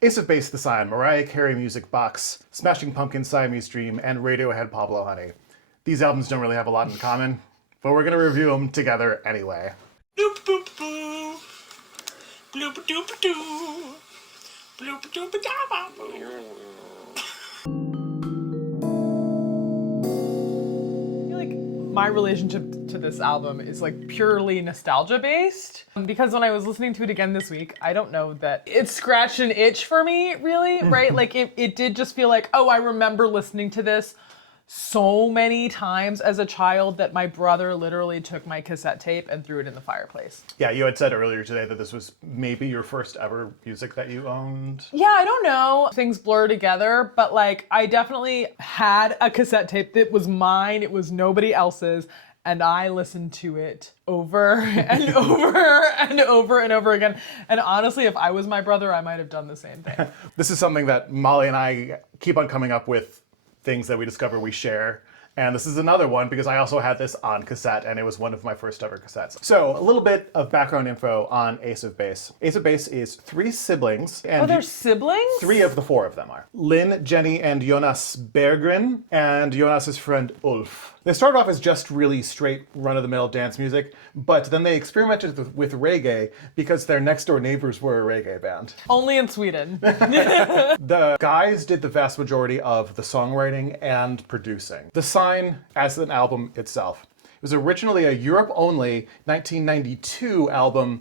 Ace of Base, The Sign, Mariah Carey Music Box, Smashing Pumpkins, Siamese Dream, and Radiohead, Pablo, Honey. These albums don't really have a lot in common, but we're going to review them together anyway. Bloop boop boo. Bloop doop doo. Bloop doop da boo. My relationship to this album is like purely nostalgia based, because when I was listening to it again this week, I don't know that it scratched an itch for me, really, right? Like it did just feel like, oh, I remember listening to this so many times as a child that my brother literally took my cassette tape and threw it in the fireplace. Yeah, you had said earlier today that this was maybe your first ever music that you owned. Yeah, I don't know. Things blur together, but like I definitely had a cassette tape that was mine. It was nobody else's. And I listened to it over and over and over and over again. And honestly, if I was my brother, I might have done the same thing. This is something that Molly and I keep on coming up with, things that we discover we share. And this is another one because I also had this on cassette and it was one of my first ever cassettes. So a little bit of background info on Ace of Base. Ace of Base is 3 siblings. And Oh, they're siblings? 3 of the 4 of them are. Lynn, Jenny, and Jonas Berggren, and Jonas's friend Ulf. They started off as just really straight run-of-the-mill dance music, but then they experimented with reggae because their next-door neighbors were a reggae band. Only in Sweden. The guys did the vast majority of the songwriting and producing. The Sign, as an album itself, it was originally a Europe-only 1992 album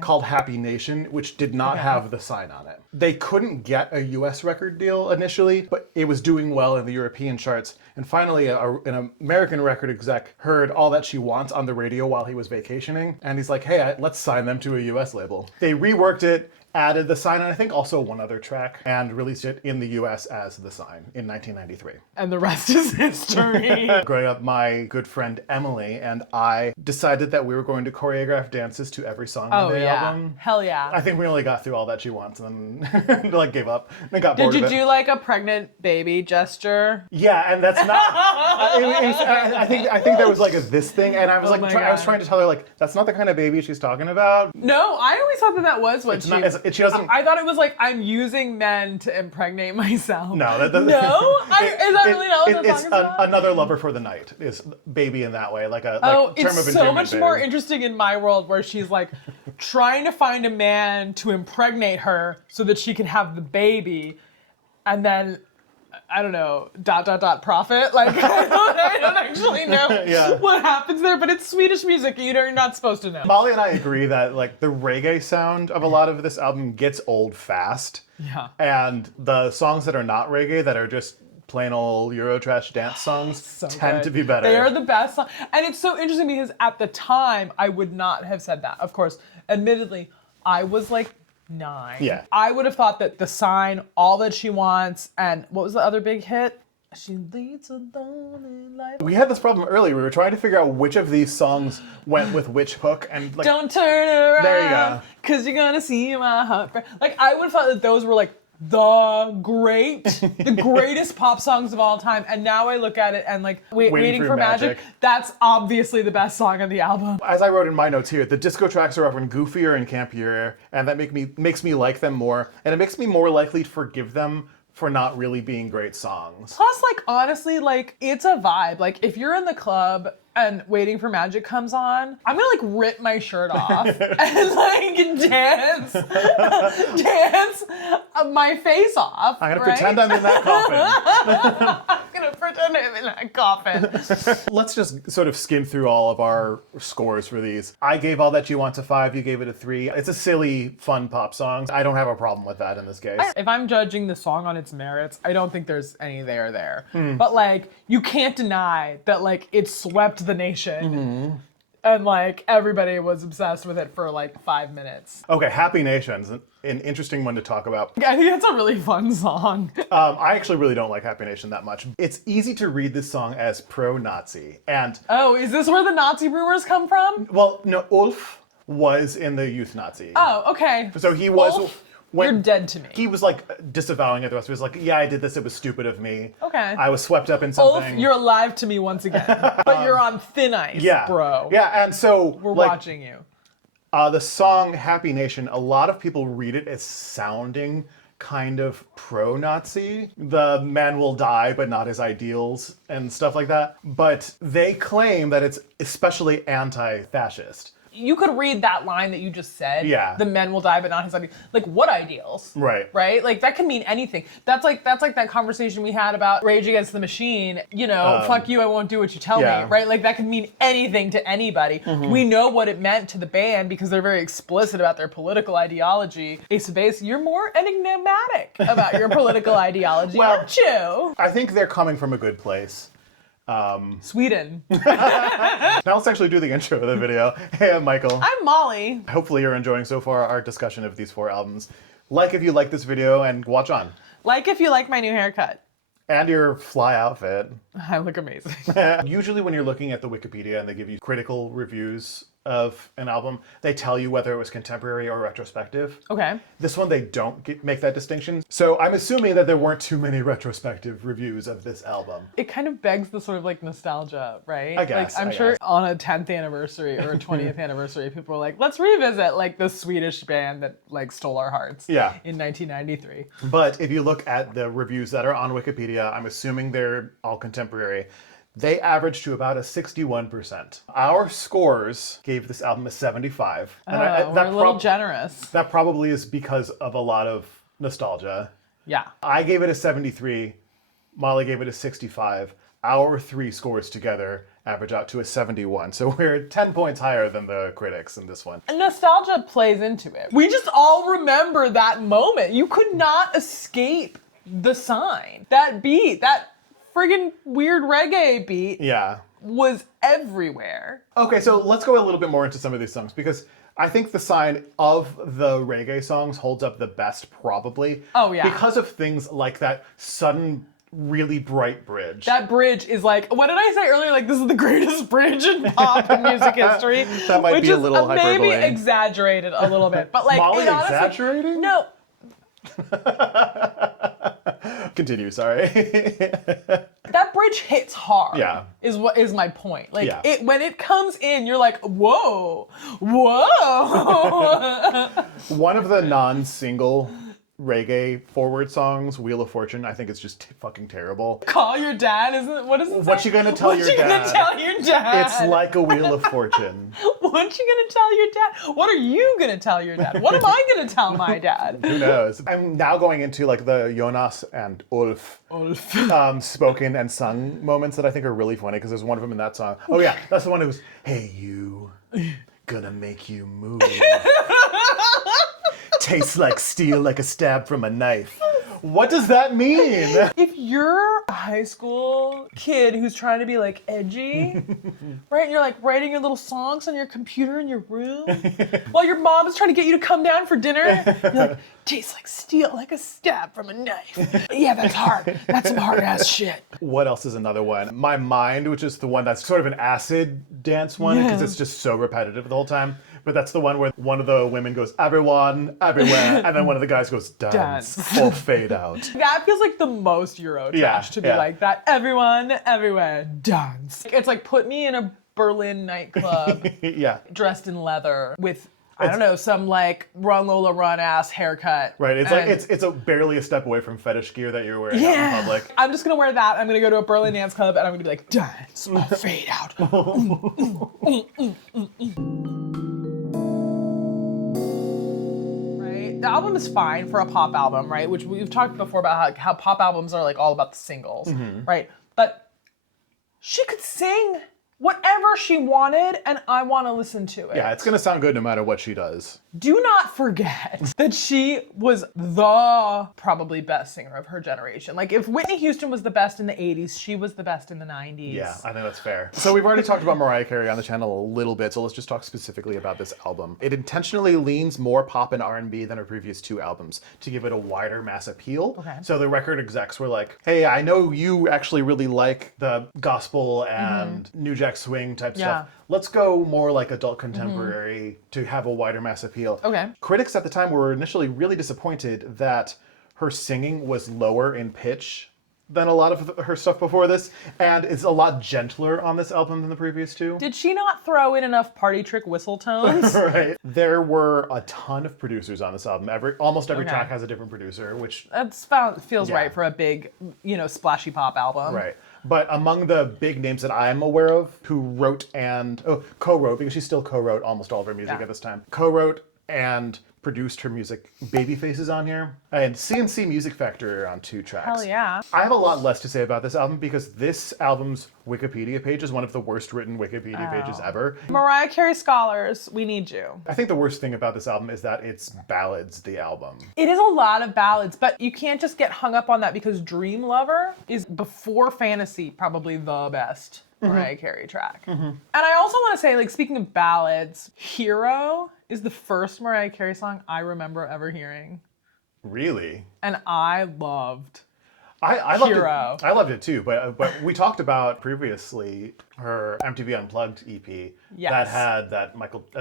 called Happy Nation, which did not have The Sign on it. They couldn't get a US record deal initially, but it was doing well in the European charts. And finally, an American record exec heard All That She Wants on the radio while he was vacationing. And he's like, hey, let's sign them to a US label. They reworked it, added The Sign, and I think also one other track, and released it in the US as The Sign in 1993. And the rest is history. Growing up, my good friend Emily and I decided that we were going to choreograph dances to every song on the album. Hell yeah. I think we only got through All That She Wants and then like gave up and got bored Did of you it. do like a pregnant baby gesture? Yeah, and that's not. I think there was like this thing, and I was I was trying to tell her like that's not the kind of baby she's talking about. No, I always thought that was what she doesn't. I thought it was like I'm using men to impregnate myself. No, is that really not what the song is about? Another lover for the night is baby in that way, like a term it's of so endearment. much baby. more interesting in my world where she's like trying to find a man to impregnate her so that she can have the baby, and then I don't know, ... profit. Like I don't actually know what happens there, but it's Swedish music. You're not supposed to know. Molly and I agree that like the reggae sound of a lot of this album gets old fast. Yeah. And the songs that are not reggae, that are just plain old Eurotrash dance songs, tend to be better. They are the best songs. And it's so interesting because at the time, I would not have said that. Of course, admittedly, I was like 9. Yeah. I would have thought that The Sign, All That She Wants, and what was the other big hit? She leads a lonely life. We had this problem earlier. We were trying to figure out which of these songs went with which hook, and like, don't turn around. There you go. Cause you're gonna see my heart. Like I would have thought that those were like the greatest pop songs of all time. And now I look at it and like Waiting for Magic, that's obviously the best song on the album. As I wrote in my notes here, the disco tracks are often goofier and campier, and that makes me like them more, and it makes me more likely to forgive them for not really being great songs. Plus, like, honestly, like, it's a vibe. Like, if you're in the club and Waiting for Magic comes on, I'm gonna, like, rip my shirt off and, like, dance my face off. I'm gonna pretend I'm in that coffin. I'm gonna pretend I'm in that coffin. Let's just sort of skim through all of our scores for these. I gave All That You Want a 5, you gave it a 3. It's a silly, fun pop song. I don't have a problem with that in this case. If I'm judging the song on its merits, I don't think there's any there. But, like, you can't deny that, like, it swept the nation. And, like, everybody was obsessed with it for, like, 5 minutes. Okay, Happy Nation's an interesting one to talk about. I think it's a really fun song. I actually really don't like Happy Nation that much. It's easy to read this song as pro-Nazi. And oh, is this where the Nazi rumors come from? Well, no, Ulf was in the youth Nazi. Oh, okay. So he was... Ulf? You're dead to me. He was like disavowing it. The rest of it was like, yeah, I did this. It was stupid of me. Okay. I was swept up in something. Ulf, you're alive to me once again. But you're on thin ice, bro. Yeah, and so... We're watching you. The song Happy Nation, a lot of people read it as sounding kind of pro-Nazi. The man will die, but not his ideals and stuff like that. But they claim that it's especially anti-fascist. You could read that line that you just said. Yeah. The men will die, but not his ideals. Like, what ideals? Right. Right? Like, that can mean anything. That's like that conversation we had about Rage Against the Machine. You know, fuck you, I won't do what you tell me. Right? Like, that can mean anything to anybody. We know what it meant to the band because they're very explicit about their political ideology. Ace of Base, you're more enigmatic about your political ideology, aren't you? I think they're coming from a good place. Sweden. Now let's actually do the intro of the video. Hey, I'm Michael. I'm Molly. Hopefully you're enjoying so far our discussion of these 4 albums. Like if you like this video and watch on. Like if you like my new haircut. And your fly outfit. I look amazing. Usually when you're looking at the Wikipedia and they give you critical reviews of an album, they tell you whether it was contemporary or retrospective. Okay. This one, they don't make that distinction. So I'm assuming that there weren't too many retrospective reviews of this album. It kind of begs the sort of like nostalgia, right? I guess. Like, I'm sure on a 10th anniversary or a 20th anniversary, people were like, let's revisit like the Swedish band that like stole our hearts in 1993. But if you look at the reviews that are on Wikipedia, I'm assuming they're all contemporary. They average to about a 61%. Our scores gave this album a 75. And we're a little generous. That probably is because of a lot of nostalgia. Yeah. I gave it a 73. Molly gave it a 65. Our 3 scores together average out to a 71. So we're 10 points higher than the critics in this one. And nostalgia plays into it. We just all remember that moment. You could not escape the sign. That beat, that friggin' weird reggae beat was everywhere. Okay, so let's go a little bit more into some of these songs because I think the sign of the reggae songs holds up the best probably. Oh yeah. Because of things like that sudden, really bright bridge. That bridge is like, what did I say earlier? Like, this is the greatest bridge in pop and music history. That might be a little hyperbole. Maybe exaggerated a little bit. But like, Molly it honestly, exaggerating? No. Continue, sorry. That bridge hits hard. Yeah. Is my point. Like when it comes in, you're like, whoa, whoa. One of the non-single reggae forward songs, Wheel of Fortune, I think it's just fucking terrible. Call your dad, what is it? What you gonna tell your dad? What you gonna tell your dad? It's like a Wheel of Fortune. What you gonna tell your dad? What are you gonna tell your dad? What am I gonna tell my dad? Who knows? I'm now going into like the Jonas and Ulf spoken and sung moments that I think are really funny because there's one of them in that song. Oh yeah, that's the one who's, hey you, gonna make you move. Tastes like steel, like a stab from a knife. What does that mean? If you're a high school kid who's trying to be like edgy, right? And you're like writing your little songs on your computer in your room while your mom is trying to get you to come down for dinner, you're like, tastes like steel, like a stab from a knife. Yeah, that's hard. That's some hard ass shit. What else is another one? My Mind, which is the one that's sort of an acid dance one because it's just so repetitive the whole time. But that's the one where one of the women goes, everyone, everywhere, and then one of the guys goes, dance, or fade out. That feels like the most Euro trash to be like that. Everyone, everywhere, dance. It's like put me in a Berlin nightclub dressed in leather with, I don't know, some like Run Lola Run ass haircut. Right, it's like it's barely a step away from fetish gear that you're wearing out in public. I'm just gonna wear that. I'm gonna go to a Berlin dance club and I'm gonna be like, dance or fade out. The album is fine for a pop album, right? Which we've talked before about how pop albums are like all about the singles, right? But she could sing whatever she wanted, and I want to listen to it. Yeah, it's gonna sound good no matter what she does. Do not forget that she was the probably best singer of her generation. Like if Whitney Houston was the best in the 80s, she was the best in the 90s. Yeah, I think that's fair. So we've already talked about Mariah Carey on the channel a little bit, so let's just talk specifically about this album. It intentionally leans more pop and R&B than her previous 2 albums to give it a wider mass appeal. Okay. So the record execs were like, hey, I know you actually really like the gospel and New Jack Swing type stuff. Let's go more like adult contemporary to have a wider mass appeal. Okay. Critics at the time were initially really disappointed that her singing was lower in pitch than a lot of her stuff before this, and it's a lot gentler on this album than the previous two. Did she not throw in enough party trick whistle tones? Right. There were a ton of producers on this album. Almost every Okay. track has a different producer, which Feels Yeah. right for a big, splashy pop album. right. But among the big names that I'm aware of who wrote and co-wrote, because she still co-wrote almost all of her music Yeah. at this time, co-wrote and produced her music. Babyface is on here, and CNC Music Factory are on 2 tracks. Hell yeah. I have a lot less to say about this album because this album's Wikipedia page is one of the worst written Wikipedia pages ever. Mariah Carey scholars, we need you. I think the worst thing about this album is that it's ballads, the album. It is a lot of ballads, but you can't just get hung up on that because Dream Lover is, before Fantasy, probably the best Mariah Carey track. And I also want to say, like, speaking of ballads, Hero is the first Mariah Carey song I remember ever hearing. Really? And I loved I loved Hero. it. I loved it too, but we talked about previously her MTV Unplugged EP Yes. that had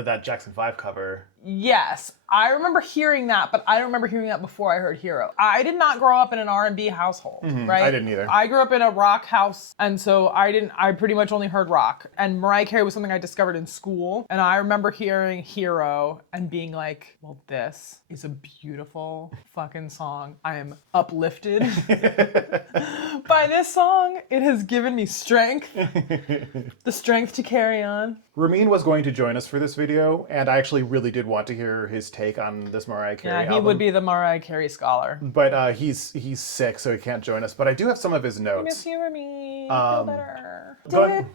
that Jackson 5 cover. Yes, I remember hearing that, but I don't remember hearing that before I heard Hero. I did not grow up in an R&B household, right? I didn't either. I grew up in a rock house, and so I pretty much only heard rock. And Mariah Carey was something I discovered in school, and I remember hearing Hero and being like, well, this is a beautiful fucking song. I am uplifted by this song. It has given me strength, the strength to carry on. Ramin was going to join us for this video, and I actually really did want to hear his take on this Mariah Carey Yeah, he album. would be the Mariah Carey scholar. But he's sick, so he can't join us. But I do have some of his notes. Miss you or me, feel better. but-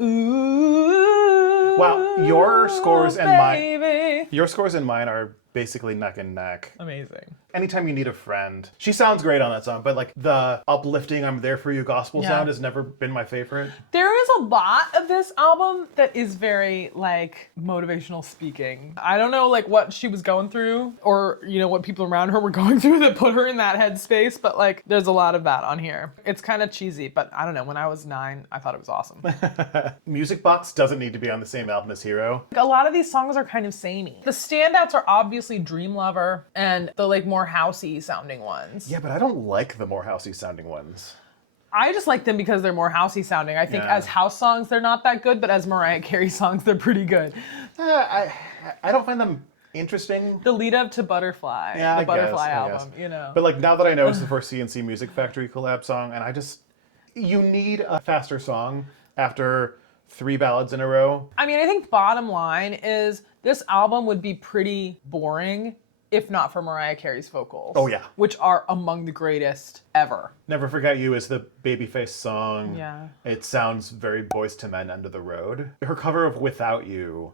Ooh, Wow, your scores and mine. baby. Your scores and mine are basically neck and neck. Amazing. Anytime You Need a Friend. She sounds great on that song, but like the uplifting I'm there for you gospel Yeah. sound has never been my favorite. There is a lot of this album that is very like motivational speaking. I don't know like what she was going through or what people around her were going through that put her in that headspace, but like there's a lot of that on here. It's kind of cheesy, but I don't know, when I was 9, I thought it was awesome. Music Box doesn't need to be on the same album as Hero. A lot of these songs are kind of samey. The standouts are obviously Dream Lover and the like more housey sounding ones. Yeah, but I don't like the more housey sounding ones. I just like them because they're more housey sounding. I think Yeah. as house songs, they're not that good, but as Mariah Carey songs, they're pretty good. I don't find them interesting. The lead up to Butterfly, Yeah, the I Butterfly guess. album, But like now that I know it's the first CNC Music Factory collab song, and you need a faster song after 3 ballads in a row. I mean, I think bottom line is this album would be pretty boring if not for Mariah Carey's vocals. Oh, yeah. Which are among the greatest ever. Never Forget You is the Babyface song. Yeah. It sounds very Boys to Men, End of the Road. Her cover of Without You,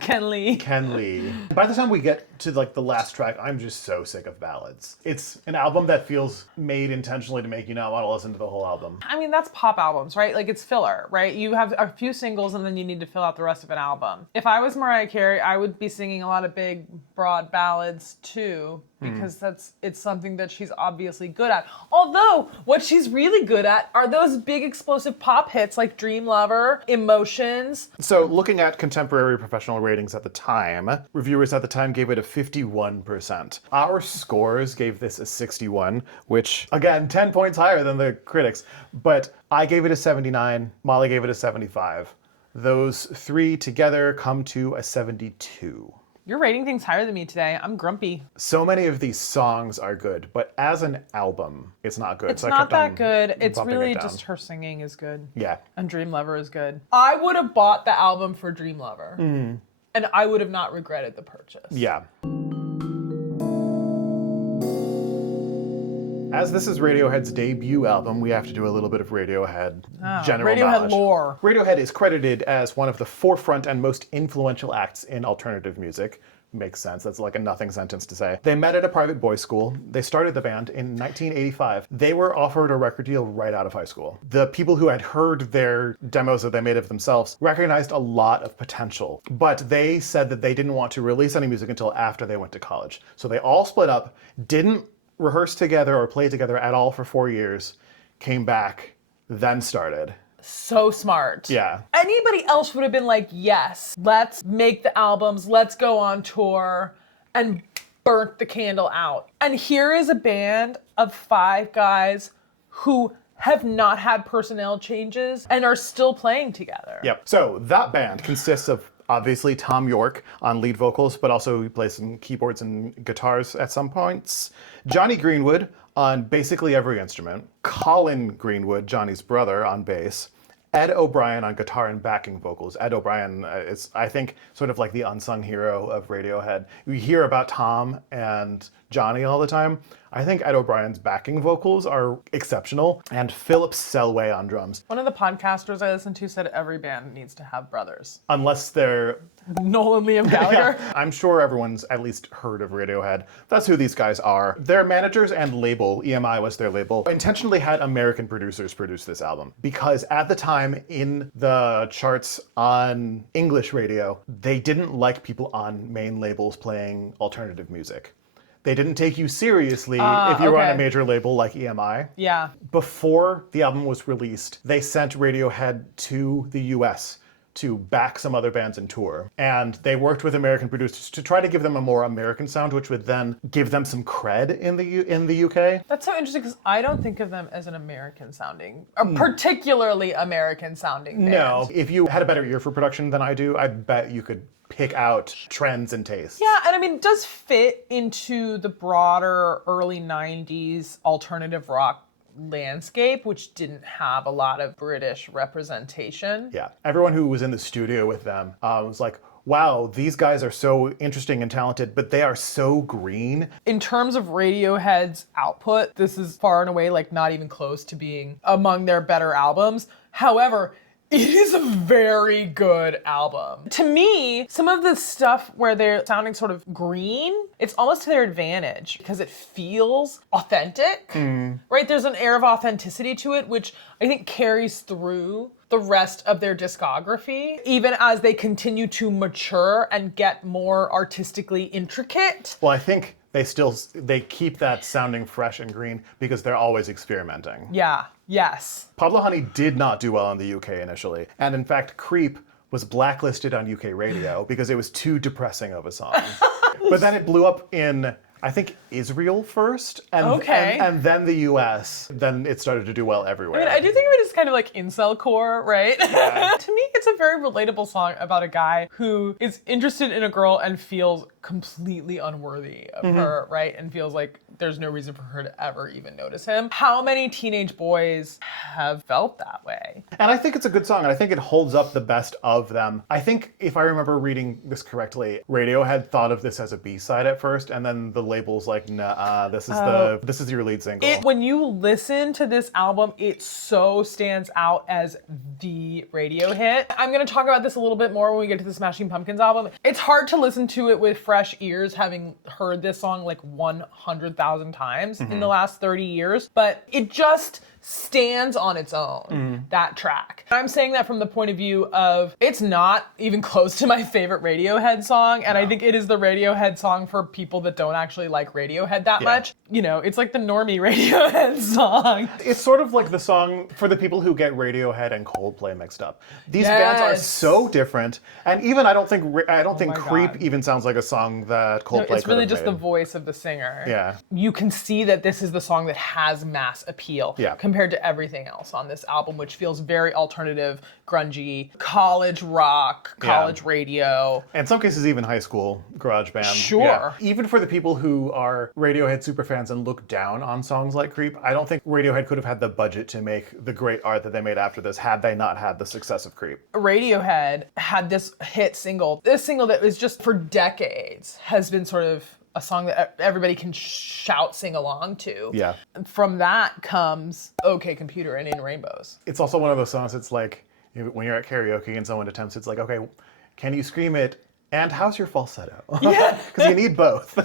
Ken Lee. Ken Lee. By the time we get to like the last track, I'm just so sick of ballads. It's an album that feels made intentionally to make you not want to listen to the whole album. I mean, that's pop albums, right? Like, it's filler, right? You have a few singles and then you need to fill out the rest of an album. If I was Mariah Carey, I would be singing a lot of big, broad ballads too, because it's something that she's obviously good at. Although, what she's really good at are those big explosive pop hits like Dream Lover, Emotions. So looking at contemporary professional ratings at the time, reviewers at the time gave it a 51%. Our scores gave this a 61, which again, 10 points higher than the critics, but I gave it a 79, Molly gave it a 75. Those three together come to a 72. You're rating things higher than me today. I'm grumpy. So many of these songs are good, but as an album, it's not good. It's So I not kept on that good. It's bumping really it down. just her singing is good. Yeah. And Dream Lover is good. I would have bought the album for Dream Lover. And I would have not regretted the purchase. Yeah. As this is Radiohead's debut album, we have to do a little bit of Radiohead general Radiohead knowledge. lore. Radiohead is credited as one of the forefront and most influential acts in alternative music. Makes sense. That's like a nothing sentence to say. They met at a private boys' school. They started the band in 1985. They were offered a record deal right out of high school. The people who had heard their demos that they made of themselves recognized a lot of potential, but they said that they didn't want to release any music until after they went to college. So they all split up, didn't rehearse together or play together at all for 4 years, came back, then started. So smart. Yeah. Anybody else would have been like, yes, let's make the albums, let's go on tour. And burnt the candle out. And here is a band of 5 guys who have not had personnel changes and are still playing together. Yep. So that band consists of obviously Tom York on lead vocals, but also he plays some keyboards and guitars at some points. Johnny Greenwood on basically every instrument. Colin Greenwood, Johnny's brother, on bass. Ed O'Brien on guitar and backing vocals. Ed O'Brien is, I think, sort of like the unsung hero of Radiohead. We hear about Tom and Johnny all the time. I think Ed O'Brien's backing vocals are exceptional. And Philip Selway on drums. One of the podcasters I listened to said every band needs to have brothers. Unless they're... Nolan Liam Gallagher. Yeah, I'm sure everyone's at least heard of Radiohead. That's who these guys are. Their managers and label, EMI was their label, intentionally had American producers produce this album. Because at the time in the charts on English radio, they didn't like people on main labels playing alternative music. They didn't take you seriously if you were on a major label like EMI. Yeah. Before the album was released, they sent Radiohead to the US to back some other bands and tour. And they worked with American producers to try to give them a more American sound, which would then give them some cred in the UK. That's so interesting because I don't think of them as an American sounding, a particularly American sounding band. No. If you had a better ear for production than I do, I bet you could pick out trends and tastes. Yeah, and I mean, it does fit into the broader early 90s alternative rock landscape, which didn't have a lot of British representation. Yeah. Everyone who was in the studio with them was like, wow, these guys are so interesting and talented, but they are so green. In terms of Radiohead's output, this is far and away like not even close to being among their better albums. However, it is a very good album. To me, some of the stuff where they're sounding sort of green, it's almost to their advantage because it feels authentic, right? There's an air of authenticity to it, which I think carries through the rest of their discography, even as they continue to mature and get more artistically intricate. Well, I think they keep that sounding fresh and green because they're always experimenting. Yeah, yes. Pablo Honey did not do well in the UK initially. And in fact, Creep was blacklisted on UK radio because it was too depressing of a song. But then it blew up in, I think, Israel first, and then the US. Then it started to do well everywhere. I mean, I do think of it as kind of like incel core, right? Yeah. To me, it's a very relatable song about a guy who is interested in a girl and feels completely unworthy of her, right? And feels like there's no reason for her to ever even notice him. How many teenage boys have felt that way? And I think it's a good song, and I think it holds up the best of them. I think, if I remember reading this correctly, Radiohead thought of this as a B-side at first, and then the label's like, nah, this is your lead single. When you listen to this album, it so stands out as the radio hit. I'm gonna talk about this a little bit more when we get to the Smashing Pumpkins album. It's hard to listen to it with fresh ears, having heard this song like 100,000 times in the last 30 years, but it just stands on its own, that track. I'm saying that from the point of view of it's not even close to my favorite Radiohead song, and I think it is the Radiohead song for people that don't actually like Radiohead that much. You know, it's like the normie Radiohead song. It's sort of like the song for the people who get Radiohead and Coldplay mixed up. These bands are so different, and even I don't think Creep even sounds like a song that Coldplay could have It's really just made. the voice of the singer. Yeah. You can see that this is the song that has mass appeal compared to everything else on this album, which feels very alternative, grungy, college rock, college radio. In some cases, even high school garage band. Sure. Yeah. Even for the people who are Radiohead superfans and look down on songs like Creep, I don't think Radiohead could have had the budget to make the great art that they made after this had they not had the success of Creep. Radiohead had this hit single. This single that was just for decades has been sort of a song that everybody can shout, sing along to. Yeah. From that comes OK Computer and In Rainbows. It's also one of those songs, it's like, when you're at karaoke and someone attempts, it's like, okay, can you scream it? And how's your falsetto? Yeah. Because you need both.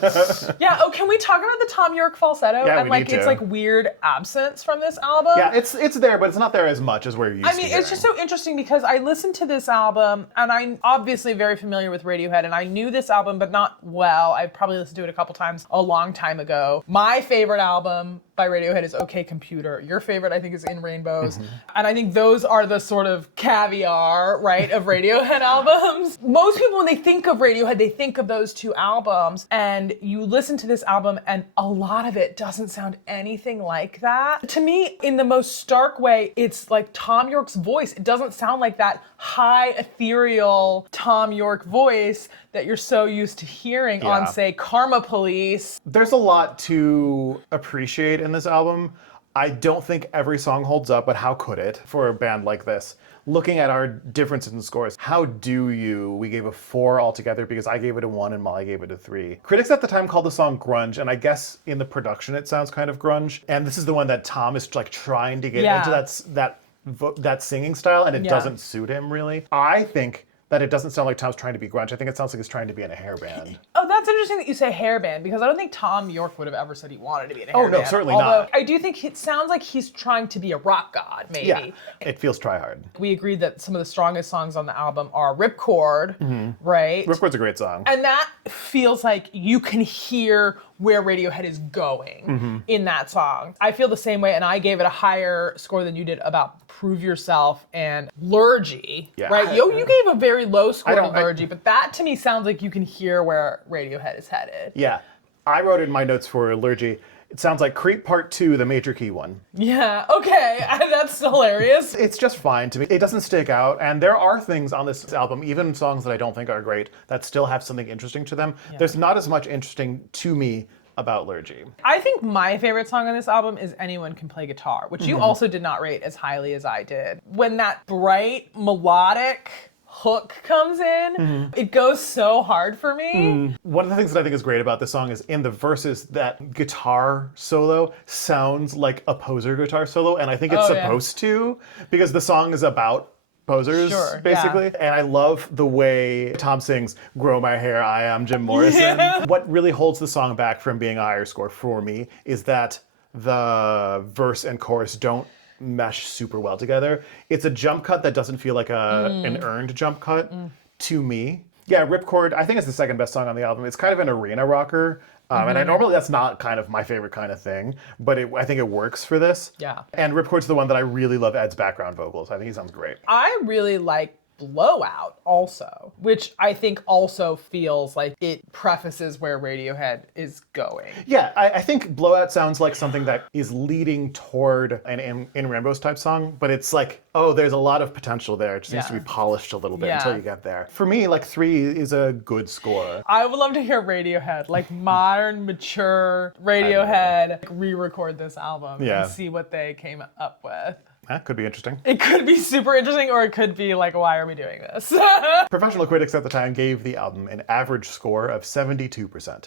Yeah, oh, can we talk about the Tom York falsetto? Yeah, and we need to. It's like weird absence from this album. Yeah, it's there, but it's not there as much as we're used to. I mean, it's just so interesting because I listened to this album, and I'm obviously very familiar with Radiohead, and I knew this album, but not well. I probably listened to it a couple times a long time ago. My favorite album by Radiohead is OK Computer. Your favorite, I think, is In Rainbows. And I think those are the sort of caviar, right, of Radiohead albums. Most people, when they think of Radiohead, they think of those two albums. And you listen to this album, and a lot of it doesn't sound anything like that. To me, in the most stark way, it's like Tom York's voice. It doesn't sound like that high, ethereal Tom York voice that you're so used to hearing on, say, Karma Police. There's a lot to appreciate in this album. I don't think every song holds up, but how could it for a band like this? Looking at our differences in scores, how do you? We gave a 4 altogether because I gave it a 1 and Molly gave it a 3. Critics at the time called the song grunge, and I guess in the production it sounds kind of grunge. And this is the one that Tom is like trying to get into that singing style, and it doesn't suit him really. I think that it doesn't sound like Tom's trying to be grunge. I think it sounds like he's trying to be in a hair band. Oh, that's interesting that you say hair band, because I don't think Tom York would have ever said he wanted to be in a hair band. Oh, no, certainly Although, not. I do think it sounds like he's trying to be a rock god, maybe. Yeah, it feels try-hard. We agreed that some of the strongest songs on the album are Ripcord, right? Ripcord's a great song. And that feels like you can hear where Radiohead is going in that song. I feel the same way, and I gave it a higher score than you did about Prove Yourself and Lurgy, right? You gave a very low score to Lurgy, but that to me sounds like you can hear where Radiohead is headed. Yeah, I wrote in my notes for Lurgy, it sounds like Creep Part 2, the major key one. Yeah, okay, that's hilarious. It's just fine to me. It doesn't stick out, and there are things on this album, even songs that I don't think are great, that still have something interesting to them. Yeah. There's not as much interesting to me about Lurgy. I think my favorite song on this album is Anyone Can Play Guitar, which you also did not rate as highly as I did. When that bright, melodic hook comes in, it goes so hard for me. One of the things that I think is great about this song is in the verses, that guitar solo sounds like a Poser guitar solo, and I think it's supposed to, because the song is about posers, basically. And I love the way Tom sings, "Grow my hair, I am Jim Morrison." What really holds the song back from being a higher score for me is that the verse and chorus don't mesh super well together. It's a jump cut that doesn't feel like an earned jump cut to me. Yeah, Ripcord, I think it's the second best song on the album. It's kind of an arena rocker. And normally that's not kind of my favorite kind of thing, but I think it works for this. Yeah. And Ripcord's the one that I really love Ed's background vocals. I think he sounds great. I really like Blowout also, which I think also feels like it prefaces where Radiohead is going. Yeah, I think Blowout sounds like something that is leading toward an In Rainbows type song, but it's like, oh, there's a lot of potential there. It just needs to be polished a little bit until you get there. For me, like 3 is a good score. I would love to hear Radiohead, like modern, mature Radiohead, re-record this album and see what they came up with. That could be interesting. It could be super interesting, or it could be like, why are we doing this? Professional critics at the time gave the album an average score of 72%.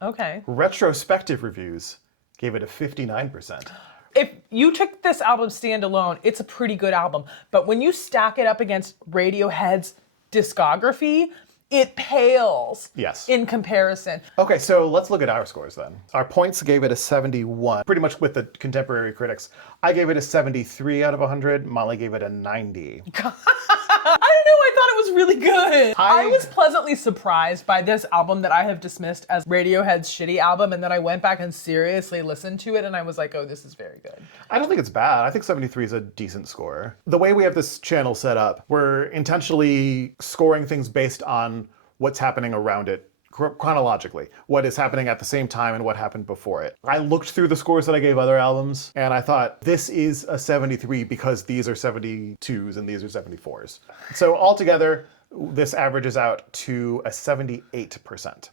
Okay. Retrospective reviews gave it a 59%. If you took this album standalone, it's a pretty good album. But when you stack it up against Radiohead's discography, it pales in comparison. Okay, so let's look at our scores then. Our points gave it a 71, pretty much with the contemporary critics. I gave it a 73 out of 100. Molly gave it a 90. I don't know, I thought it was really good. I was pleasantly surprised by this album that I have dismissed as Radiohead's shitty album, and then I went back and seriously listened to it, and I was like, oh, this is very good. I don't think it's bad. I think 73 is a decent score. The way we have this channel set up, we're intentionally scoring things based on what's happening around it chronologically, what is happening at the same time and what happened before it. I looked through the scores that I gave other albums, and I thought, this is a 73 because these are 72s and these are 74s. So altogether, this averages out to a 78%.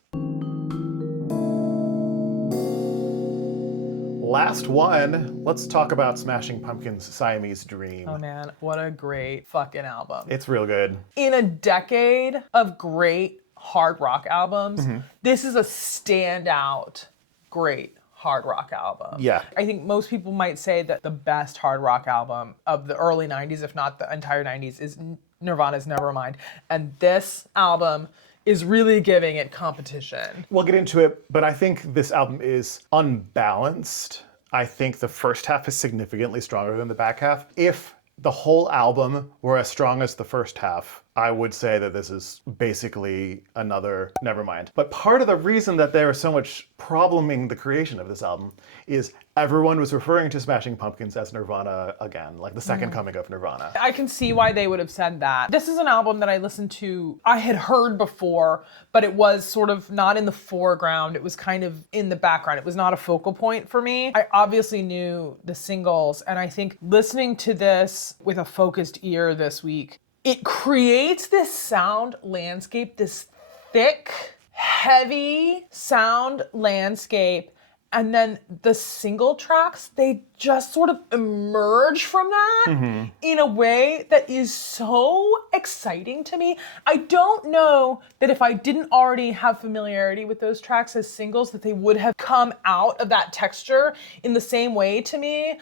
Last one, let's talk about Smashing Pumpkins' Siamese Dream. Oh man, what a great fucking album. It's real good. In a decade of great hard rock albums, this is a standout great hard rock album. Yeah. I think most people might say that the best hard rock album of the early 90s, if not the entire 90s, is Nirvana's Nevermind. And this album is really giving it competition. We'll get into it, but I think this album is unbalanced. I think the first half is significantly stronger than the back half. If the whole album were as strong as the first half, I would say that this is basically another Nevermind. But part of the reason that there is so much probleming the creation of this album is everyone was referring to Smashing Pumpkins as Nirvana again, like the second coming of Nirvana. I can see why they would have said that. This is an album that I listened to, I had heard before, but it was sort of not in the foreground. It was kind of in the background. It was not a focal point for me. I obviously knew the singles, and I think listening to this with a focused ear this week, it creates this sound landscape, this thick, heavy sound landscape. And then the single tracks, they just sort of emerge from that in a way that is so exciting to me. I don't know that if I didn't already have familiarity with those tracks as singles, that they would have come out of that texture in the same way to me.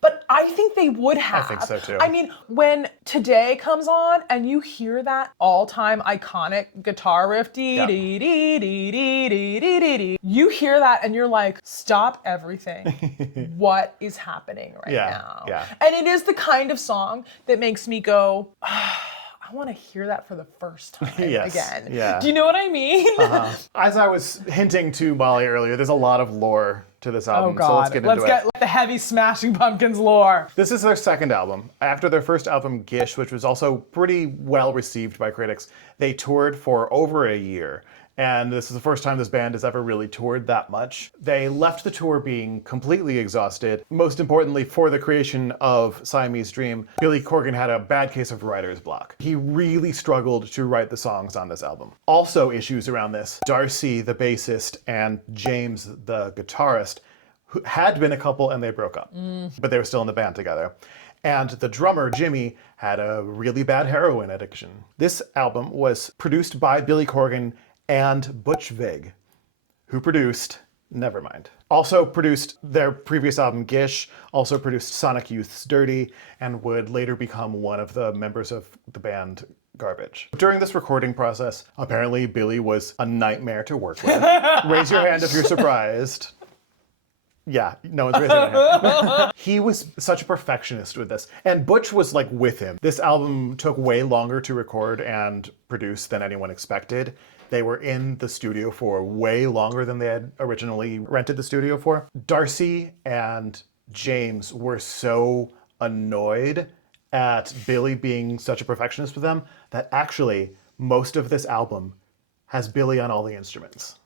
But I think they would have. I think so too. I mean, when Today comes on and you hear that all-time iconic guitar riff, you hear that and you're like, stop everything. What is happening right now? Yeah. And it is the kind of song that makes me go, I want to hear that for the first time again. Yeah. Do you know what I mean? As I was hinting to Molly earlier, there's a lot of lore to this album, Oh God. so let's get into it. The heavy Smashing Pumpkins lore. This is their second album. After their first album, Gish, which was also pretty well received by critics, they toured for over a year. And this is the first time this band has ever really toured that much. They left the tour being completely exhausted. Most importantly, for the creation of Siamese Dream, Billy Corgan had a bad case of writer's block. He really struggled to write the songs on this album. Also issues around this, Darcy, the bassist, and James, the guitarist, who had been a couple and they broke up, but they were still in the band together. And the drummer, Jimmy, had a really bad heroin addiction. This album was produced by Billy Corgan and Butch Vig, who produced Nevermind. Also produced their previous album, Gish, also produced Sonic Youth's Dirty, and would later become one of the members of the band Garbage. During this recording process, apparently Billy was a nightmare to work with. Raise your hand if you're surprised. Yeah, no one's raising their hand. He was such a perfectionist with this. And Butch was like with him. This album took way longer to record and produce than anyone expected. They were in the studio for way longer than they had originally rented the studio for. Darcy and James were so annoyed at Billy being such a perfectionist with them that actually most of this album has Billy on all the instruments.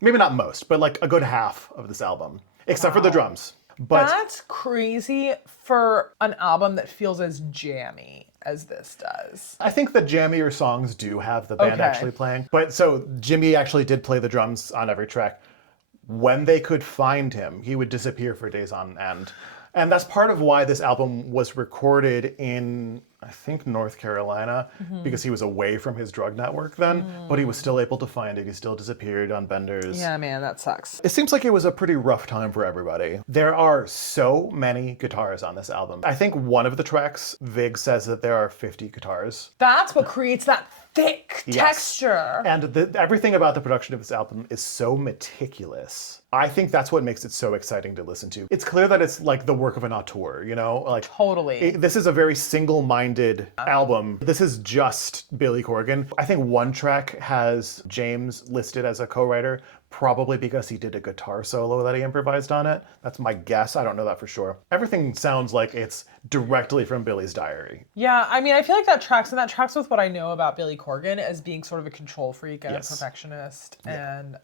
Maybe not most, but like a good half of this album, except for the drums. But that's crazy for an album that feels as jammy as this does. I think the jammier songs do have the band actually playing. But so Jimmy actually did play the drums on every track. When they could find him, he would disappear for days on end. And that's part of why this album was recorded in, I think, North Carolina, because he was away from his drug network then, but he was still able to find it. He still disappeared on benders. Yeah, man, that sucks. It seems like it was a pretty rough time for everybody. There are so many guitars on this album. I think one of the tracks, Vig says that there are 50 guitars. That's what creates that thick texture. And everything about the production of this album is so meticulous. I think that's what makes it so exciting to listen to. It's clear that it's like the work of an auteur, you know? Like Totally. This is a very single-minded album. This is just Billy Corgan. I think one track has James listed as a co-writer, probably because he did a guitar solo that he improvised on it. That's my guess. I don't know that for sure. Everything sounds like it's directly from Billy's diary. Yeah, I mean, I feel like that tracks with what I know about Billy Corgan as being sort of a control freak and a perfectionist and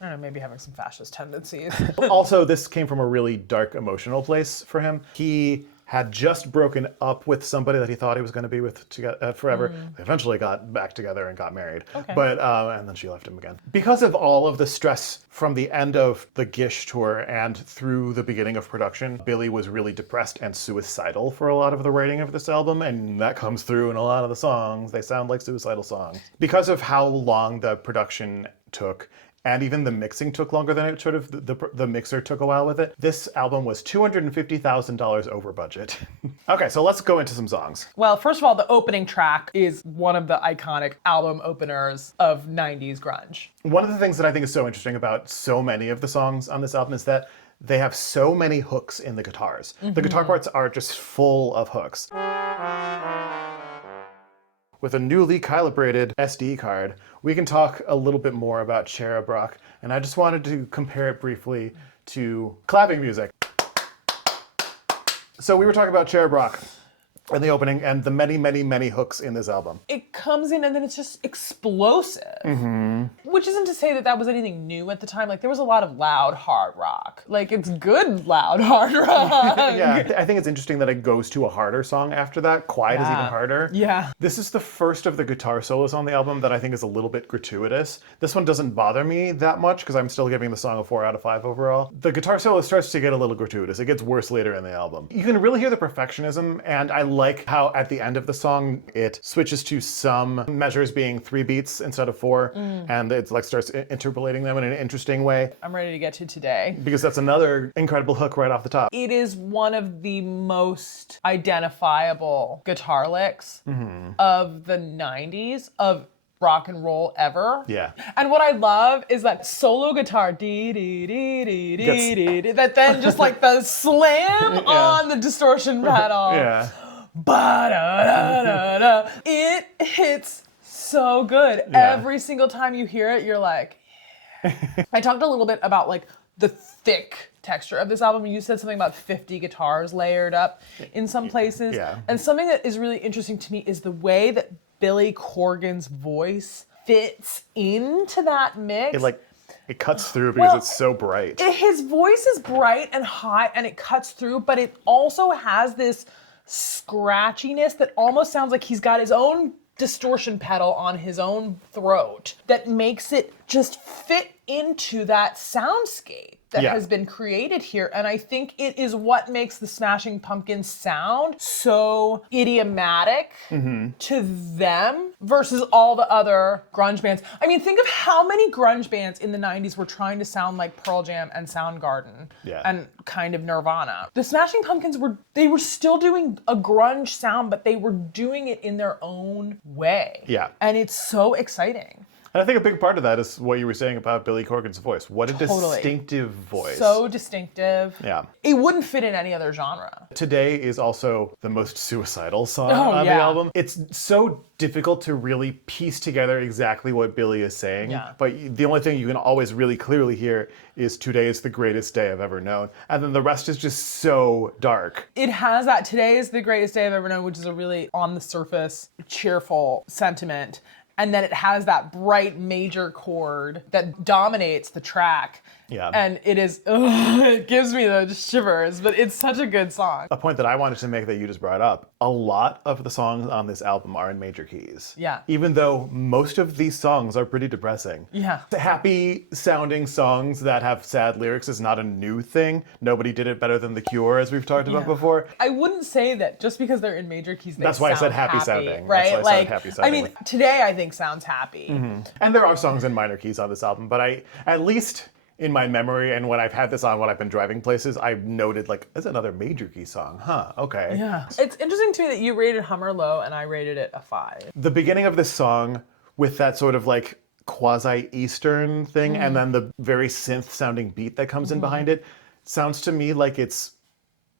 I don't know, maybe having some fascist tendencies. Also, this came from a really dark emotional place for him. He had just broken up with somebody that he thought he was going to be with forever. They eventually got back together and got married. Okay. But and then she left him again. Because of all of the stress from the end of the Gish tour and through the beginning of production, Billy was really depressed and suicidal for a lot of the writing of this album, and that comes through in a lot of the songs. They sound like suicidal songs. Because of how long the production took, and even the mixing took longer than it should have. The mixer took a while with it. This album was $250,000 over budget. Okay, so let's go into some songs. Well, first of all, the opening track is one of the iconic album openers of 90s grunge. One of the things that I think is so interesting about so many of the songs on this album is that they have so many hooks in the guitars. The guitar parts are just full of hooks. with a newly calibrated SD card, we can talk a little bit more about Cherub Rock. And I just wanted to compare it briefly to clapping music. So we were talking about Cherub Rock in the opening and the many, many, many hooks in this album. It comes in and then it's just explosive. Which isn't to say that that was anything new at the time. Like, there was a lot of loud hard rock. Like, it's good loud hard rock. Yeah, I think it's interesting that it goes to a harder song after that. Quiet is even harder. Yeah. This is the first of the guitar solos on the album that I think is a little bit gratuitous. This one doesn't bother me that much because I'm still giving the song a 4 out of 5 overall. The guitar solo starts to get a little gratuitous. It gets worse later in the album. You can really hear the perfectionism, and I like how at the end of the song it switches to some measures being 3 beats instead of 4, and it like starts interpolating them in an interesting way. I'm ready to get to today. Because that's another incredible hook right off the top. It is one of the most identifiable guitar licks of the 90s, of rock and roll ever. Yeah. And what I love is that solo guitar dee dee dee dee dee dee dee, that then just like the slam on the distortion pedal. Yeah. Ba-da-da-da-da. It hits so good. Yeah. Every single time you hear it, you're like, yeah. I talked a little bit about like the thick texture of this album. You said something about 50 guitars layered up in some places. Yeah. And something that is really interesting to me is the way that Billy Corgan's voice fits into that mix. It cuts through because it's so bright. His voice is bright and high and it cuts through, but it also has this scratchiness that almost sounds like he's got his own distortion pedal on his own throat that makes it just fit into that soundscape that has been created here. And I think it is what makes the Smashing Pumpkins sound so idiomatic to them versus all the other grunge bands. I mean, think of how many grunge bands in the 90s were trying to sound like Pearl Jam and Soundgarden and kind of Nirvana. The Smashing Pumpkins were still doing a grunge sound, but they were doing it in their own way. Yeah. And it's so exciting. And I think a big part of that is what you were saying about Billy Corgan's voice. What a distinctive voice. So distinctive. Yeah. It wouldn't fit in any other genre. Today is also the most suicidal song on the album. It's so difficult to really piece together exactly what Billy is saying. Yeah. But the only thing you can always really clearly hear is "Today is the greatest day I've ever known." And then the rest is just so dark. It has that "today is the greatest day I've ever known," which is a really on the surface cheerful sentiment. And then it has that bright major chord that dominates the track. Yeah. And it is, it gives me the shivers, but it's such a good song. A point that I wanted to make that you just brought up, a lot of the songs on this album are in major keys. Yeah. Even though most of these songs are pretty depressing. Yeah. The happy sounding songs that have sad lyrics is not a new thing. Nobody did it better than The Cure, as we've talked about before. I wouldn't say that just because they're in major keys, they That's why I said sound happy sounding. right? That's why I said happy sounding. I mean, Today I think sounds happy. And there are songs in minor keys on this album, but I, at least in my memory and when I've had this on when I've been driving places, I've noted like, it's another major key song. Huh, okay. Yeah. It's interesting to me that you rated Hummer low and I rated it a 5. The beginning of this song with that sort of like quasi-Eastern thing and then the very synth sounding beat that comes in behind it sounds to me like it's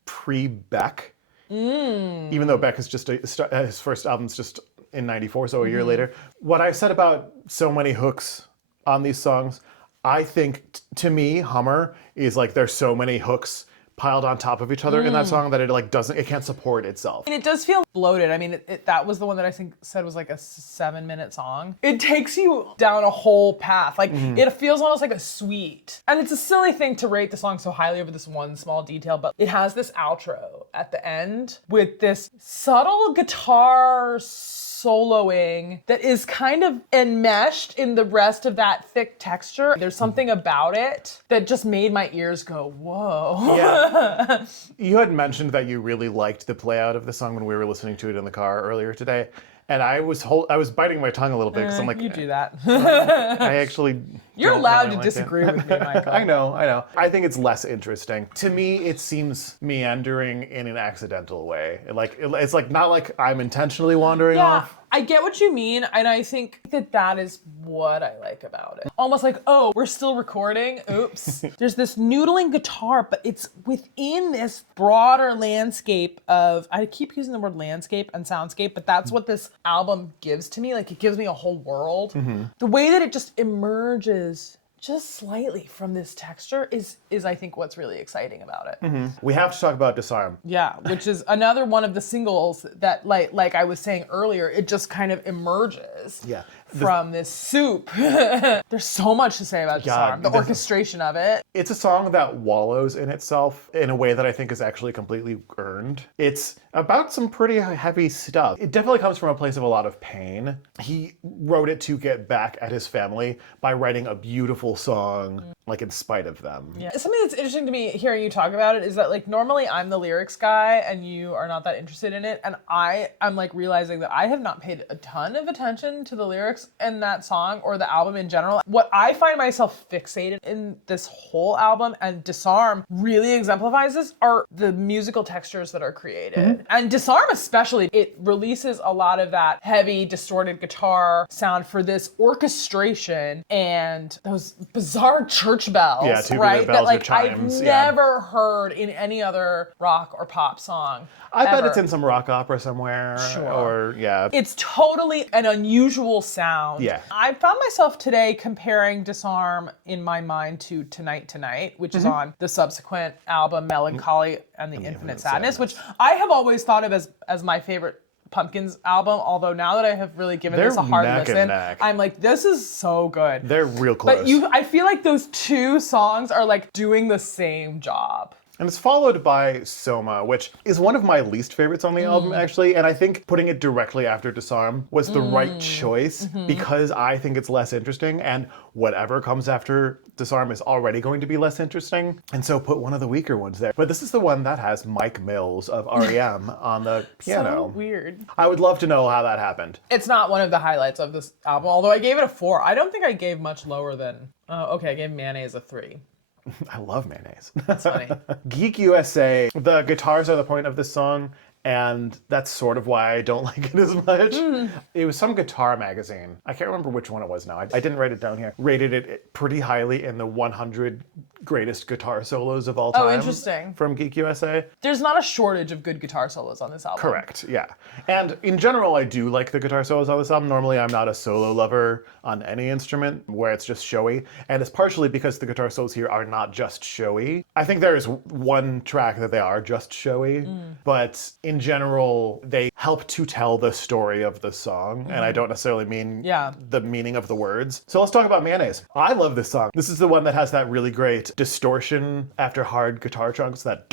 pre-Beck. Even though Beck is just his first album's just in 94, so a year later. What I said about so many hooks on these songs, I think to me, Hummer is like there's so many hooks piled on top of each other in that song that it can't support itself. And it does feel bloated. I mean, that was the one that I think said was like a 7-minute song. It takes you down a whole path. Like it feels almost like a suite. And it's a silly thing to rate the song so highly over this one small detail, but it has this outro at the end with this subtle guitar soloing that is kind of enmeshed in the rest of that thick texture. There's something about it that just made my ears go, whoa. Yeah. You had mentioned that you really liked the play out of the song when we were listening to it in the car earlier today. And I was biting my tongue a little bit because I'm like, you do that. I actually You're don't allowed really to like disagree that. with me, Michael. I know. I think it's less interesting. To me, it seems meandering in an accidental way. It's like not like I'm intentionally wandering off. I get what you mean, and I think that is what I like about it. Almost like, oh, we're still recording. Oops. There's this noodling guitar, but it's within this broader landscape of, I keep using the word landscape and soundscape, but that's what this album gives to me. Like, it gives me a whole world. The way that it just emerges just slightly from this texture is I think what's really exciting about it. We have to talk about Disarm. Yeah, which is another one of the singles that like I was saying earlier, it just kind of emerges from this soup. There's so much to say about Disarm, the orchestration of it. It's a song that wallows in itself in a way that I think is actually completely earned. It's about some pretty heavy stuff. It definitely comes from a place of a lot of pain. He wrote it to get back at his family by writing a beautiful song, like in spite of them. Yeah. Something that's interesting to me hearing you talk about it is that like normally I'm the lyrics guy and you are not that interested in it. And I'm like realizing that I have not paid a ton of attention to the lyrics in that song or the album in general. What I find myself fixated in this whole album, and Disarm really exemplifies this, are the musical textures that are created. And Disarm especially, it releases a lot of that heavy distorted guitar sound for this orchestration and those bizarre church bells, tubular right? bells That like or chimes, I've never heard in any other rock or pop song. I bet ever. it's in some rock opera somewhere. Sure. Or, It's totally an unusual sound. Yeah. I found myself today comparing Disarm in my mind to Tonight Tonight, which is on the subsequent album Melancholy and the Infinite Sadness, which I have always thought of as my favorite Pumpkins album, although now that I have really given this a hard neck and listen, neck. I'm like, this is so good. They're real close. But I feel like those two songs are like doing the same job. And it's followed by Soma, which is one of my least favorites on the album, actually. And I think putting it directly after Disarm was the right choice because I think it's less interesting. And whatever comes after Disarm is already going to be less interesting. And so put one of the weaker ones there. But this is the one that has Mike Mills of REM on the piano. So weird. I would love to know how that happened. It's not one of the highlights of this album, although I gave it a 4. I don't think I gave much lower than, okay, I gave Mayonnaise a 3. I love mayonnaise. That's funny. Geek USA, the guitars are the point of this song, and that's sort of why I don't like it as much. It was some guitar magazine. I can't remember which one it was now. I didn't write it down here. Rated it pretty highly in the 100 greatest guitar solos of all time. Oh, interesting. From Geek USA. There's not a shortage of good guitar solos on this album. Correct, yeah. And in general, I do like the guitar solos on this album. Normally, I'm not a solo lover on any instrument where it's just showy. And it's partially because the guitar solos here are not just showy. I think there is one track that they are just showy, but in general, they help to tell the story of the song. And I don't necessarily mean the meaning of the words. So let's talk about Mayonnaise. I love this song. This is the one that has that really great distortion after hard guitar chunks, that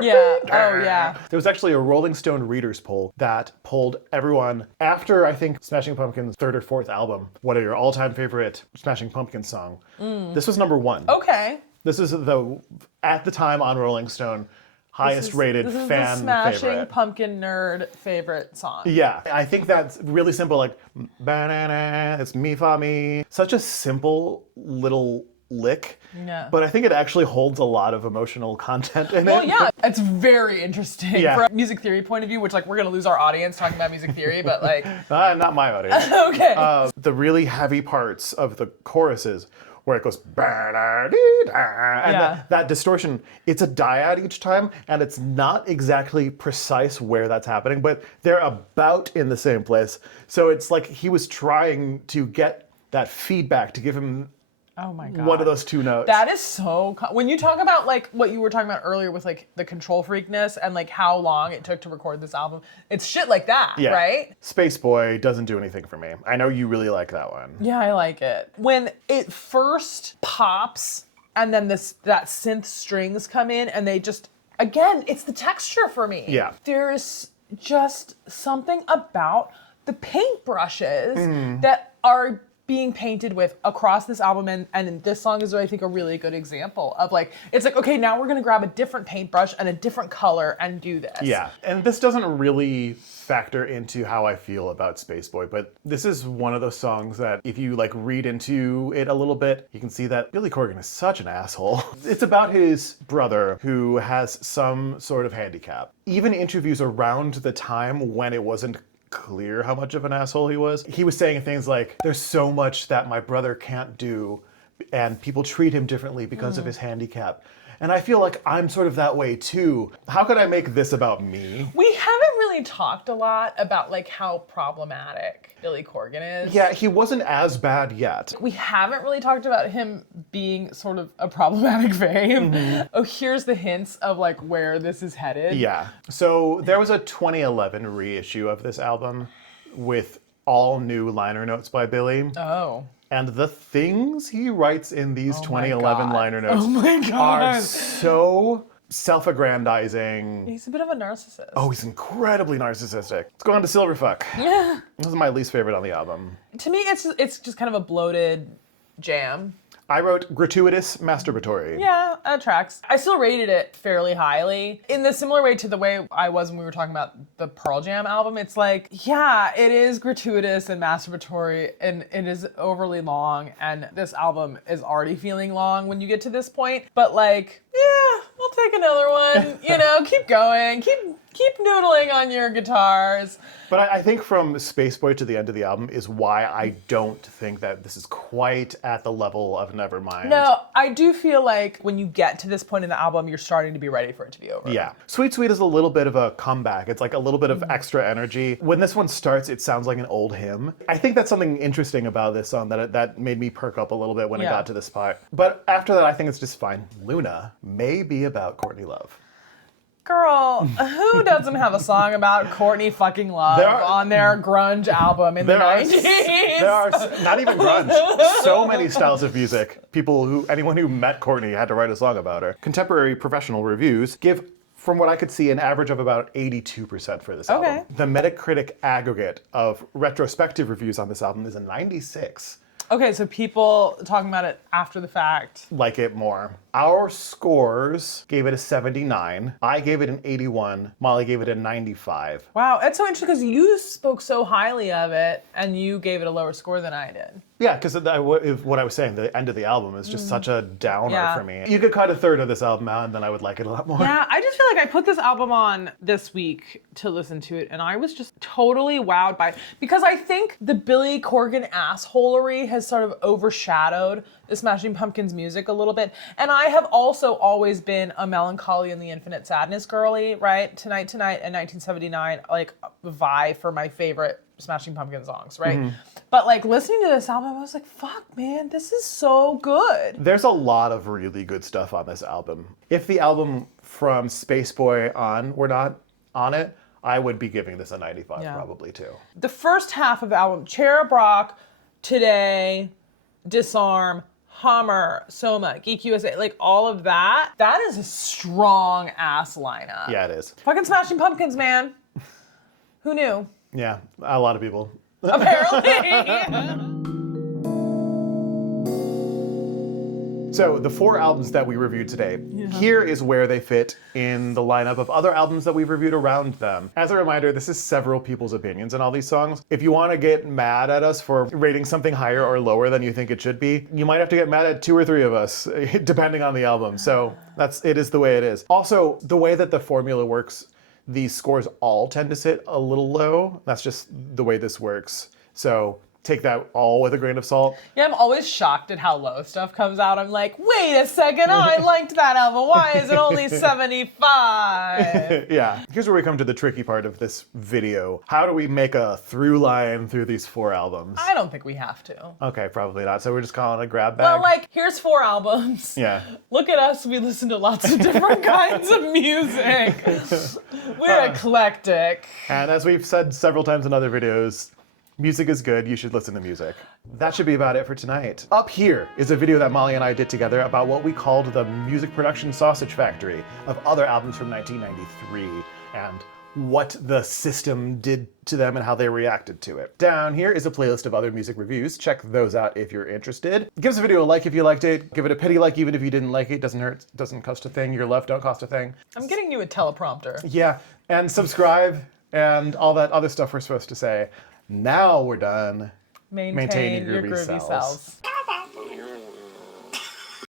yeah. There was actually a Rolling Stone readers poll that polled everyone after, I think, Smashing Pumpkins' third or fourth album, what are your all-time favorite Smashing Pumpkins song? This was number 1. Okay. This is at the time on Rolling Stone, highest rated this is fan the Smashing favorite. Pumpkin nerd favorite song. Yeah, I think that's really simple, like, banana, it's me for me. Such a simple little lick, but I think it actually holds a lot of emotional content in it. Well, yeah, it's very interesting Yeah. from a music theory point of view, which like we're gonna lose our audience talking about music theory, but like, Not my audience. okay. The really heavy parts of the choruses where it goes and that distortion, it's a dyad each time, and it's not exactly precise where that's happening, but they're about in the same place. So it's like he was trying to get that feedback to give him Oh my God. one of those two notes. That is so, when you talk about like what you were talking about earlier with like the control freakness and like how long it took to record this album, it's shit like that, right? Space Boy doesn't do anything for me. I know you really like that one. Yeah, I like it. When it first pops and then that synth strings come in and they just, again, it's the texture for me. Yeah. There's just something about the paintbrushes that are being painted with across this album, and this song is, I think, a really good example of like, it's like, okay, now we're gonna grab a different paintbrush and a different color and do this. Yeah, and this doesn't really factor into how I feel about Space Boy, but this is one of those songs that if you like read into it a little bit, you can see that Billy Corgan is such an asshole. It's about his brother who has some sort of handicap. Even interviews around the time when it wasn't clear how much of an asshole he was. He was saying things like, there's so much that my brother can't do, and people treat him differently because of his handicap. And I feel like I'm sort of that way too. How could I make this about me? We haven't really talked a lot about like how problematic Billy Corgan is. Yeah, he wasn't as bad yet. We haven't really talked about him being sort of a problematic fame. Oh, here's the hints of like where this is headed. Yeah. So there was a 2011 reissue of this album with all new liner notes by Billy. Oh. And the things he writes in these 2011 God. liner notes Oh my God. are so self-aggrandizing. He's a bit of a narcissist. Oh, he's incredibly narcissistic. Let's go on to Silverfuck. Yeah. This is my least favorite on the album. To me, it's just kind of a bloated jam. I wrote gratuitous masturbatory. Yeah, that tracks. I still rated it fairly highly. In the similar way to the way I was when we were talking about the Pearl Jam album, it's like, yeah, it is gratuitous and masturbatory and it is overly long, and this album is already feeling long when you get to this point. But like, yeah, we'll take another one. You know, keep going. Keep noodling on your guitars. But I think from Spaceboy to the end of the album is why I don't think that this is quite at the level of Nevermind. No, I do feel like when you get to this point in the album, you're starting to be ready for it to be over. Yeah. Sweet Sweet is a little bit of a comeback. It's like a little bit of extra energy. When this one starts, it sounds like an old hymn. I think that's something interesting about this song that made me perk up a little bit when it got to this part. But after that, I think it's just fine. Luna may be about Courtney Love. Girl, who doesn't have a song about Courtney fucking Love on their grunge album in the 90s? There are not even grunge. So many styles of music. Anyone who met Courtney had to write a song about her. Contemporary professional reviews give, from what I could see, an average of about 82% for this album. The Metacritic aggregate of retrospective reviews on this album is a 96. Okay, so people talking about it after the fact. Like it more. Our scores gave it a 79. I gave it an 81. Molly gave it a 95. Wow, that's so interesting because you spoke so highly of it and you gave it a lower score than I did. Yeah, because what I was saying, the end of the album is just such a downer for me. You could cut a third of this album out and then I would like it a lot more. Yeah, I just feel like I put this album on this week to listen to it and I was just totally wowed by it. Because I think the Billy Corgan assholery has sort of overshadowed the Smashing Pumpkins music a little bit. And I have also always been a Melancholy and the Infinite Sadness girly, right? Tonight and 1979, like, vie for my favorite Smashing Pumpkins songs, right? But like listening to this album, I was like, fuck, man, this is so good. There's a lot of really good stuff on this album. If the album from Spaceboy on were not on it, I would be giving this a 95 probably too. The first half of the album, Cherub Rock, Today, Disarm, Hummer, Soma, Geek USA, like all of that, that is a strong ass lineup. Yeah, it is. Fucking Smashing Pumpkins, man. Who knew? Yeah, a lot of people. Apparently. So the 4 albums that we reviewed today, here is where they fit in the lineup of other albums that we've reviewed around them. As a reminder, this is several people's opinions on all these songs. If you want to get mad at us for rating something higher or lower than you think it should be, you might have to get mad at 2 or 3 of us, depending on the album. So it is the way it is. Also, the way that the formula works, these scores all tend to sit a little low. That's just the way this works. So take that all with a grain of salt. Yeah, I'm always shocked at how low stuff comes out. I'm like, wait a second, I liked that album. Why is it only 75? Yeah. Here's where we come to the tricky part of this video. How do we make a through line through these 4 albums? I don't think we have to. Okay, probably not. So we're just calling it a grab bag? Well, like, here's 4 albums. Yeah. Look at us, we listen to lots of different kinds of music. We're eclectic. And as we've said several times in other videos, music is good, you should listen to music. That should be about it for tonight. Up here is a video that Molly and I did together about what we called the music production sausage factory of other albums from 1993 and what the system did to them and how they reacted to it. Down here is a playlist of other music reviews. Check those out if you're interested. Give this video a like if you liked it. Give it a pity like even if you didn't like it. Doesn't hurt, doesn't cost a thing. Your love don't cost a thing. I'm getting you a teleprompter. Yeah, and subscribe and all that other stuff we're supposed to say. Now we're done. Maintain your groovy selves. Pablo.